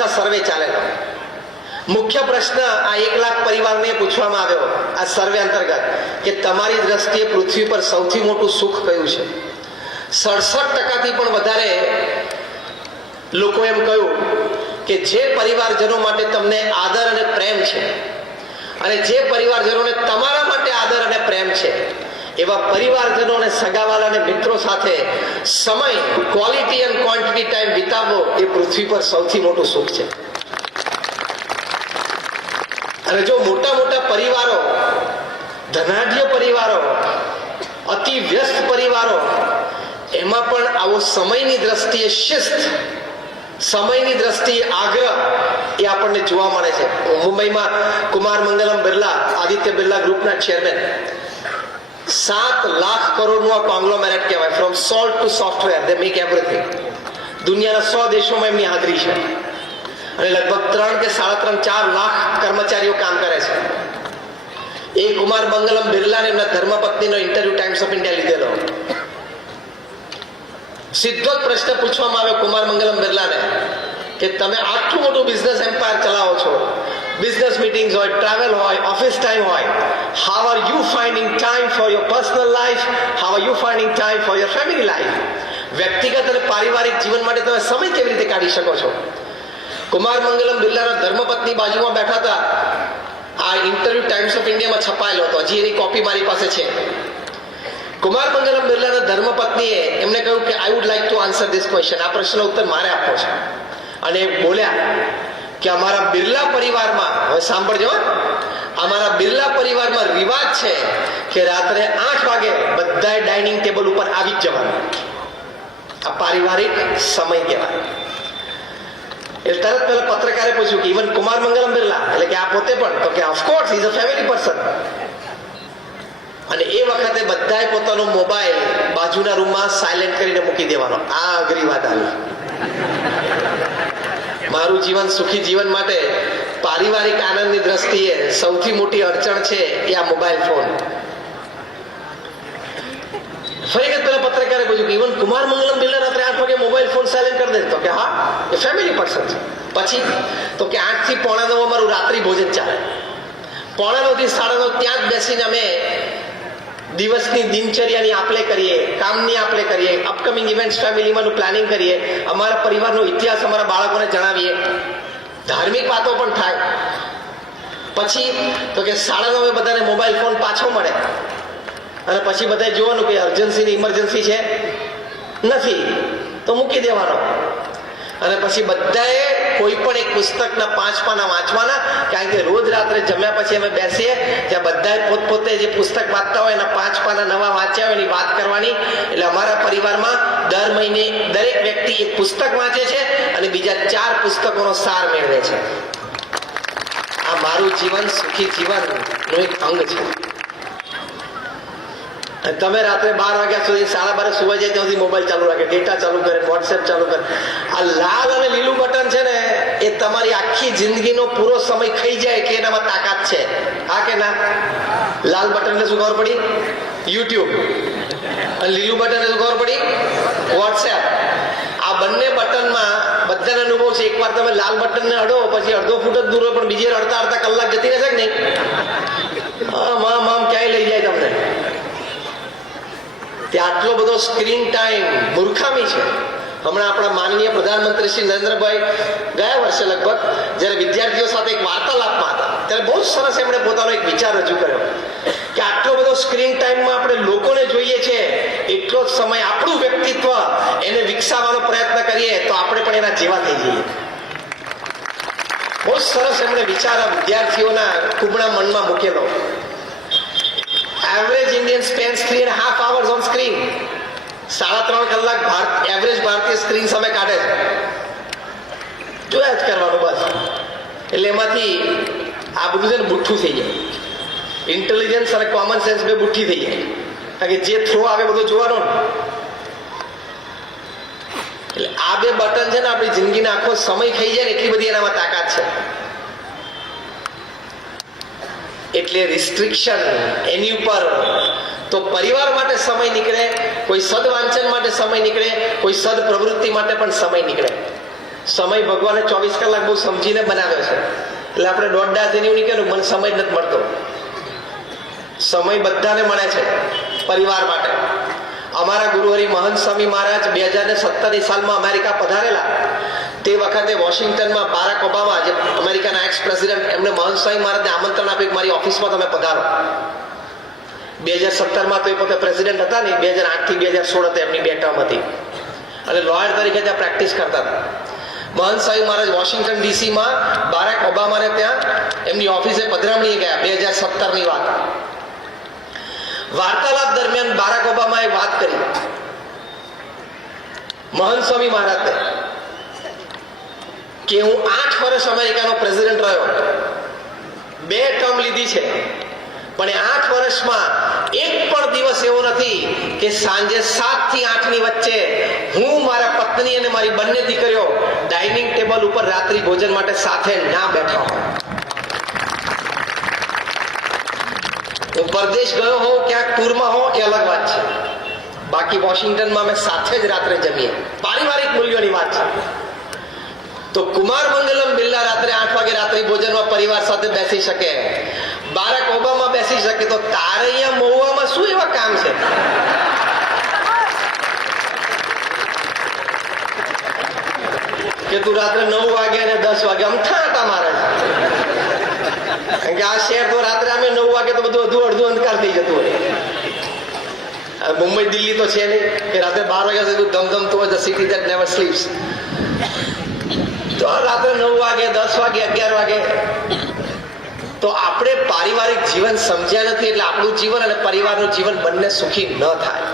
વર્ષ સર્વે ચાલેલો. મુખ્ય પ્રશ્ન આ એક લાખ પરિવારને પૂછવામાં આવ્યો, આ સર્વે અંતર્ગત, કે તમારી દ્રષ્ટિએ પૃથ્વી પર સૌથી મોટું સુખ કયું છે? સડસઠ ટકાથી પણ વધારે લોકો એમ કહ્યું કે જે પરિવારજનો માટે તમને આદર અને પ્રેમ છે, અને જે પરિવારજનોને તમારા માટે આદર અને પ્રેમ છે એવા પરિવારજનો અને સગાવાલા અને મિત્રો સાથે સમય ક્વોલિટી એન્ડ ક્વોન્ટિટી ટાઈમ વિતાવવો એ પૃથ્વી પર સૌથી મોટું સુખ છે. અને જો મોટા મોટા પરિવારો, ધનાઢ્ય પરિવારો, અતિ વ્યસ્ત પરિવારો, એમાં પણ આવો સમયની દ્રષ્ટિએ શિસ્ત, સમયની દ્રષ્ટિએ આગ્રહ એ આપણને જોવા મળે છે. મુંબઈમાં કુમાર મંગલમ બિરલા, આદિત્ય બિરલા ગ્રુપના ચેરમેન. સાત લાખ કરોડનું આ કોંગ્લોમેરેટ કહેવાય from salt to software they make everything દુનિયાના સો દેશોમાં એમની હાજરી છે અને લગભગ ત્રણ કે સાડા ત્રણ ચાર લાખ કર્મચારીઓ કામ કરે છે એ કુમાર મંગલમ બિરલાને એમના ધર્મપત્નીનો ઇન્ટરવ્યુ ટાઈમ્સ ઓફ ઇન્ડિયા લીધેલો સીધો જ પ્રશ્ન પૂછવામાં આવ્યો કુમાર મંગલમ બિરલાને કે તમે આટલું મોટું બિઝનેસ એમ્પાયર ચલાવો છો બિઝનેસ મીટિંગ્સ હોય ટ્રાવેલ હોય ઓફિસ ટાઈમ હોય how are you finding time for your personal life how are you finding time for your family life વ્યક્તિગત અને પારિવારિક જીવન માટે તમે સમય કેવી રીતે કાઢી શકો છો? કુમાર મંગલમ બિરલાના ધર્મપત્ની બાજુમાં બેઠા હતા. આ ઇન્ટરવ્યુ ટાઈમ્સ ઓફ ઇન્ડિયામાં છપાયેલો હતો. હજી એની કોપી મારી પાસે છે. કુમાર મંગલમ બિરલાના ધર્મપત્નીએ એમને કહ્યું કે I would like to answer this question આ પ્રશ્નનો ઉત્તર મારે આપવો છે. અને બોલ્યા કે અમારા બિરલા પરિવારમાં, હવે સાંભળજો અમારા બિરલા પરિવારમાં રિવાજ છે કે રાત્રે આઠ વાગે બધાય ડાઇનિંગ ટેબલ ઉપર આવી જ જવાનું. આ પારિવારિક સમય કહેવાય. એટલે તરત પહેલા પત્રકારે પૂછ્યું કે ઇવન કુમાર મંગલમ બિરલા, એટલે કે આ પોતે પણ, તો કે of course is a family person અને એ વખતે બધાએ પોતાનો મોબાઈલ બાજુના રૂમમાં સાયલેન્ટ કરીને મૂકી દેવાનો. આ અઘરી વાત આવી મારું જીવન સુખી જીવન માટે પારિવારિક આનંદની દ્રષ્ટિએ સૌથી મોટી અડચણ છે એ આ મોબાઈલ ફોન. ફરી કે પેલા પત્રકારે પૂછ્યું ઇવન કુમાર મંગલમ બિરલા રાત્રે આઠ વાગે મોબાઈલ ફોન સાયલેન્ટ કરી દે. તો કે, હા, એ ફેમિલી પર્સન છે. પછી, તો કે આઠથી પોણા નવ અમારું રાત્રિ ભોજન ચાલે. પોણા નવથી સાડા નવ ત્યાં જ બેસીને અમે દિવસની દિનચર્યાની આપલે કરીએ, કામની આપલે કરીએ અપકમિંગ ઇવેન્ટ્સ ફેમિલીમાંનું પ્લાનિંગ કરીએ, અમારા પરિવારનો ઇતિહાસ અમારા બાળકોને જણાવીએ. ધાર્મિક વાતો પણ થાય. પછી, તો કે સાડા નવે બધાને મોબાઈલ ફોન પાછો મળે. અને પછી બધાએ જોવાનું કે અર્જન્સીની ઇમરજન્સી છે. નથી. તો મૂકી દેવાનો. અને પછી બધાએ કોઈ પણ એક પુસ્તકના પાંચ પાના વાંચવાના, કારણ કે રોજ રાત્રે જમ્યા પછી અમે બેસીએ ત્યાં બધાએ પોતપોતે જે પુસ્તક વાંચતા હોય એના પાંચ પાના નવા વાંચ્યા હોય એની વાત કરવાની. એટલે અમારા પરિવારમાં દર મહિને દરેક વ્યક્તિ એક પુસ્તક વાંચે છે અને બીજા ચાર પુસ્તકોનો સાર મેળવે છે. આ મારું જીવન સુખી જીવનનું એક અંગ છે. તમે રાત્રે બાર વાગ્યા સુધી સાડા બાર સુવા જાય ત્યાં સુધી મોબાઈલ ચાલુ રાખે, ડેટા ચાલુ કરે વોટ્સએપ ચાલુ કરે. આ લાલ અને લીલું બટન છે ને, એ તમારી આખી જિંદગીનો પૂરો સમય ખાઈ જાય કે એનામાં તાકાત છે. હા કે ના? લાલ બટનને શું ખબર પડી? યુટ્યુબ અને લીલું બટન શું ખબર પડી? વોટ્સએપ આ બંને બટનમાં બધાને અનુભવ છે, એકવાર તમે લાલ બટનને અડો, પછી અડધો ફૂટ જ દૂર હોય પણ બીજે અડતા અડધા કલાક જતી રહેશે કે નહીં? આમ મામ આમ ક્યાંય લઈ જાય તમને. તે આટલો બધો સ્ક્રીન ટાઈમ મૂર્ખામી છે. હમણાં આપણા માનનીય પ્રધાનમંત્રી શ્રી નરેન્દ્રભાઈ ગયા વર્ષે લગભગ, જ્યારે વિદ્યાર્થીઓ સાથે એક વાર્તાલાપમાં હતા, ત્યારે બહુ સરસ એમણે પોતાનો એક વિચાર રજૂ કર્યો કે આટલો બધો સ્ક્રીન ટાઈમમાં આપણે લોકોને જોઈએ છે, એટલો જ સમય આપણું વ્યક્તિત્વ એને વિકસાવવાનો પ્રયત્ન કરીએ તો આપણે પણ એના જેવા થઈ જઈએ. બહુ સરસ એમણે વિચાર વિદ્યાર્થીઓના કુબડા મનમાં મૂકેલો. Average Indian spends three and half hours on screen સાડા ત્રણ કલાક ભારત એવરેજ ભારતીય સ્ક્રીન સામે કાઢે છે જોયા જ કરવાનું બસ એટલે એમાંથી આ બધું છે ને બુઠ્ઠું થઈ જાય ઇન્ટેલિજન્સ અને કોમન સેન્સ બે બુઠ્ઠી થઈ જાય કારણ કે જે થ્રો આવે બધું જોવાનો એટલે આ બે બટન છે ને આપણી જિંદગીના આખો સમય ખાઈ જાય ને એટલી બધી એનામાં તાકાત છે એટલે રિસ્ટ્રિક્શન એની ઉપર. તો પરિવાર માટે સમય નીકળે, કોઈ સદ વાંચન માટે સમય નીકળે, કોઈ સદ પ્રવૃત્તિ માટે પણ સમય નીકળે. સમય ભગવાને ચોવીસ કલાક બહુ સમજીને બનાવ્યો છે. એટલે આપણે દોઢ એવું નહીં મને સમય નથી મળતો. સમય બધાને મળે છે પરિવાર માટે. અમારા ગુરુહરિ મહંત સ્વામી મહારાજ બે હજાર સત્તરની સાલમાં અમેરિકા પધારેલા. તે વખતે વોશિંગ્ટનમાં બારાક ઓબામા જે અમેરિકાના એક્સ પ્રેસિડેન્ટ એમને મહંત મહારાજને આમંત્રણ આપ્યું મારી ઓફિસમાં તમે પધારો. બે હજાર સત્તરમાં તો એ પોતે પ્રેસિડેન્ટ હતા ને, બે હજાર આઠથી બે હજાર સોળ એમની બે ટર્મ હતી. અને લોયર તરીકે ત્યાં પ્રેક્ટિસ કરતા હતા. મહંત સાહેબ મહારાજ વોશિંગ્ટન ડીસીમાં બારાક ઓબામાને ત્યાં એમની ઓફિસે પધરામણીએ ગયા, બે હજાર સત્તરની વાત. વાર્તાલાપ દરમિયાન બારાક ઓબામાએ વાત કરી. મહંત સ્વામી મહારાજને. કે હું આઠ વર્ષ અમેરિકાનો પ્રેસિડેન્ટ રહ્યો. બે ટર્મ લીધી છે. પણ આઠ વર્ષમાં એક પણ દિવસ એવો નથી કે સાંજે સાતથી આઠની વચ્ચે હું, મારા પત્ની અને મારી બંને દીકરીઓ ડાઇનિંગ ટેબલ ઉપર રાત્રિ ભોજન માટે સાથે ના બેઠા હોય હું પરદેશ ગયો હોઉં, ક્યાંક ટૂરમાં હોઉં, એ અલગ વાત છે. બાકી વોશિંગ્ટનમાં અમે સાથે જ રાત્રે જમીએ. પારિવારિક મૂલ્યોની વાત છે. તો કુમાર મંગલમ બિરલા રાત્રે આઠ વાગે રાત્રિ ભોજનમાં પરિવાર સાથે બેસી શકે. બારાક ઓબામા બેસી શકે તો તારે અહીંયા મહુવામાં શું એવા કામ છે? કે તું રાત્રે નવ વાગે અને દસ વાગે અમથા હતા મારે કે આ શહેર તો રાત્રે અમે નવ વાગે તો બધું અધું અડધું અંધકાર થઈ જતું હોય. મુંબઈ દિલ્હી તો છે નહીં, કે રાત્રે બાર વાગ્યા સુધી ધમધમતું હોય the city that never sleeps તો રાત્રે નવ વાગે, દસ વાગે, અગિયાર વાગે. તો આપણે પારિવારિક જીવન સમજ્યા નથી એટલે આપણું જીવન અને પરિવારનું જીવન બંને સુખી ન થાય.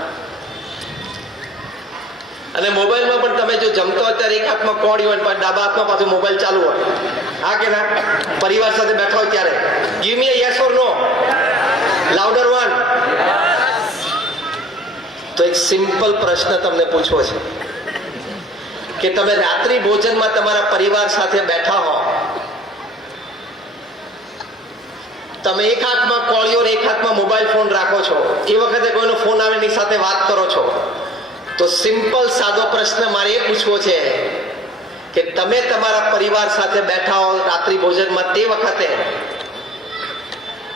અને મોબાઈલમાં પણ તમે જો જમતો હોય ત્યારે એક હાથમાં કોડી હોય પણ ડાબા હાથમાં પાછું મોબાઈલ ચાલુ હોય. હા કે ના? પરિવાર સાથે બેઠા હોય ત્યારે. Give me yes or no louder one તો એક સિમ્પલ પ્રશ્ન તમને પૂછવો છે. કે તમે રાત્રિ ભોજનમાં તમારા પરિવાર સાથે બેઠા હો. તમે એક હાથમાં કોળીઓ એક હાથમાં મોબાઈલ ફોન રાખો છો. એ વખતે કોઈનો ફોન આવે એની સાથે વાત કરો છો. તો સિમ્પલ સાદો પ્રશ્ન મારે એ પૂછવો છે કે તમે તમારા પરિવાર સાથે બેઠા હો રાત્રિ ભોજનમાં તે વખતે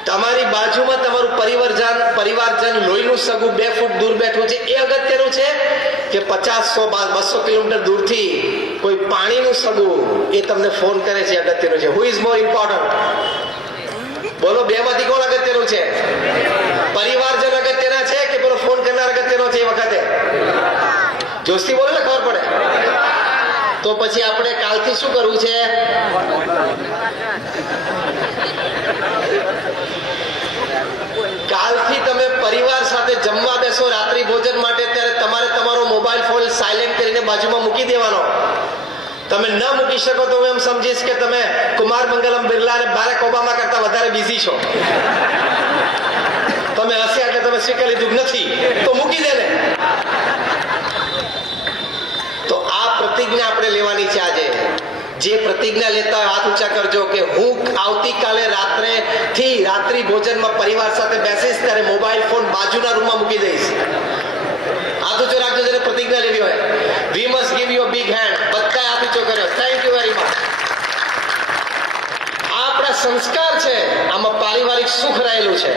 તમારી બાજુમાં તમારું પરિવારજન પરિવારજન લોહીનું સગું બે ફૂટ દૂર બેઠું છે, એ અગત્યનું છે કે પચાસ સો બસો કિલોમીટર દૂરથી કોઈ પાણીનું સગું એ તમને ફોન કરે છે અગત્યનું છે. હુ ઇઝ મોર ઇમ્પોર્ટન્ટ બોલો બે માંથી કોણ અગત્યનું છે? પરિવારજન અગત્યના છે કે પેલો ફોન કરનાર અગત્યનો છે એ વખતે? જોશી બોલો ને, ખબર પડે? તો પછી આપણે કાલથી શું કરવું છે કાલથી તમે પરિવાર સાથે જમવા બેસો રાત્રિ ભોજન માટે ત્યારે તમારે તમારો મોબાઈલ ફોન સાયલેન્ટ કરીને બાજુમાં મૂકી દેવાનો. તમે ન મૂકી શકો તો હું એમ સમજીશ કે તમે કુમાર મંગલમ બિરલા અને બારેક ઓબામા કરતા વધારે બિઝી છો. તમે હસ્યા એટલે તમે સ્વીકારી લીધું નથી, તો મૂકી દે ને. તો આ પ્રતિજ્ઞા આપણે લેવાની છે આજે. જે પ્રતિજ્ઞા લેતા હોય, હાથ ઊંચા કરજો કે હું આવતીકાલે રાત્રે થી રાત્રિ ભોજનમાં પરિવાર સાથે બેસીશ ત્યારે મોબાઈલ ફોન બાજુના રૂમમાં મૂકી દઈશ. સંસ્કાર છે. આમાં પારિવારિક સુખ રહેલું છે.